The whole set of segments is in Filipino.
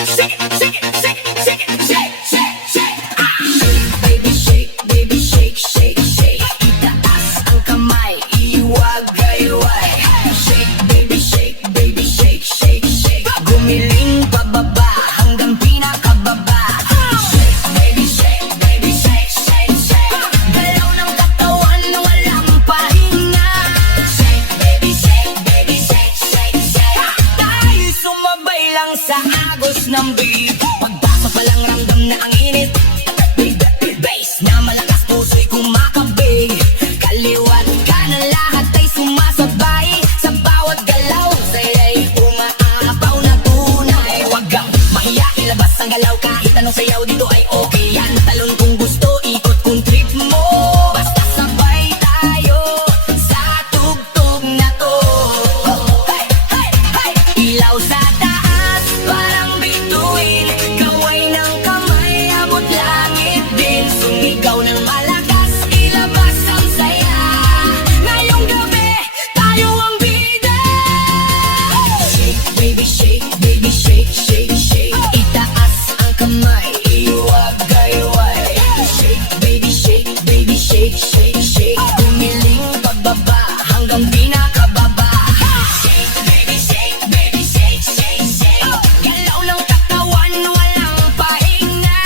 Shake it, shake it, shake it, shake it, shake, shake, shake. Shake, baby, shake, baby, shake, shake, shake. Itaas ang kamay, iwagayway. Shake, baby, shake, baby, shake, shake, shake. Gumiling pababa hanggang pinakababa. Shake, baby, shake, baby, shake, shake, shake. Galaw ng katawan, walang pahinga. Shake, baby, shake, baby, shake, shake, shake. Tayo sumabay lang sa agos ng beat. Pagpasok pa lang ramdam na ang init. Bass na malakas, puso'y kumakabig. Kaliwat kanan lahat ay sumasabay. Sa bawat galaw, saya'y umaapaw na tunay. Huwag kang mahiya, ilabas ang galaw. Kahit anong sayaw dito ay okay yan. Talon kung gusto, ikot kung trip mo. Basta sabay tayo sa tugtog na to. Hey, hey, hey! Ilaw sa taas, parang bituin. Kaway ng kamay, abot langit din. Sumigaw ng malakas, ilabas ang saya. Ngayong gabi, tayo ang bida. Shake, baby, shake, baby, shake, shake, shake. Itaas ang kamay, iwagayway. Shake, baby, shake, baby, shake, shake, shake. Gumiling pababa hanggang pinakababa. Shake, baby, shake, baby, shake, shake, shake. Galaw ng katawan, walang pahinga.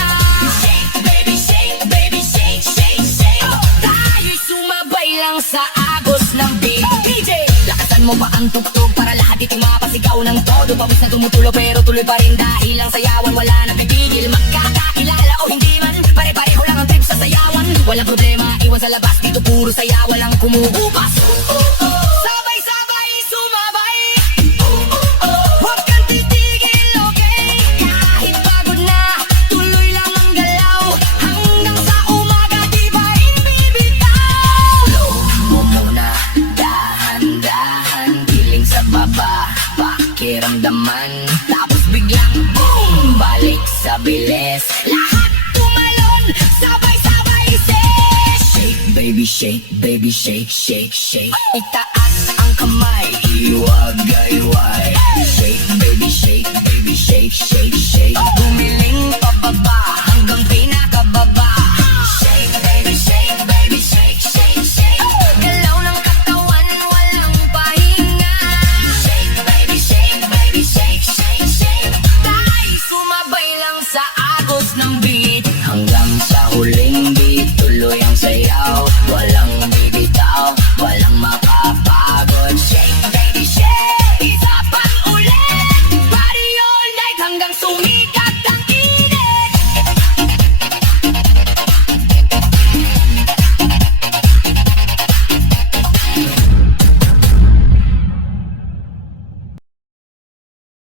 Shake, baby, shake, baby, shake, shake, shake. Tayo'y sumabay lang sa agos ng beat. DJ, lakasan mo pa ang tugtog para lahat ito'y mapasigaw ng todo. Pawis na tumutulo pero tuloy pa rin dahil ang sayawan wala na pipigil. Magkakakilala o hindi man, pare-pareho lang ang trip sa sayawan. Walang problema, iwan sa labas, dito puro saya, walang kumukupas. Sabay-sabay sumabay. Huwag kang titigil, okay? Kahit pagod na, tuloy lang ang galaw. Hanggang sa umaga, di ba bibitaw? Slow mo muna, dahan-dahan. Piling sa baba, pakiramdaman. Tapos biglang boom, balik sa bilis. Lahat tumalon, sabay-sabay shake, baby, shake, baby, shake, shake, shake. Itaas ang kamay, iwagayway. Shake, baby, shake, baby, shake, shake, shake. Gumiling pababa hanggang pinakababa. Shake, baby, shake, baby, shake, shake, shake. Galaw ng katawan, walang pahinga. Shake, baby, shake, baby, shake, shake, shake. Tayo sumabay lang sa agos ng beat. Hanggang sa huling beat, tuloy ang sayaw. Walang bibitaw, walang makapagod. Shake, baby, shake. Isa pang ulit, party all night hanggang sumigaw.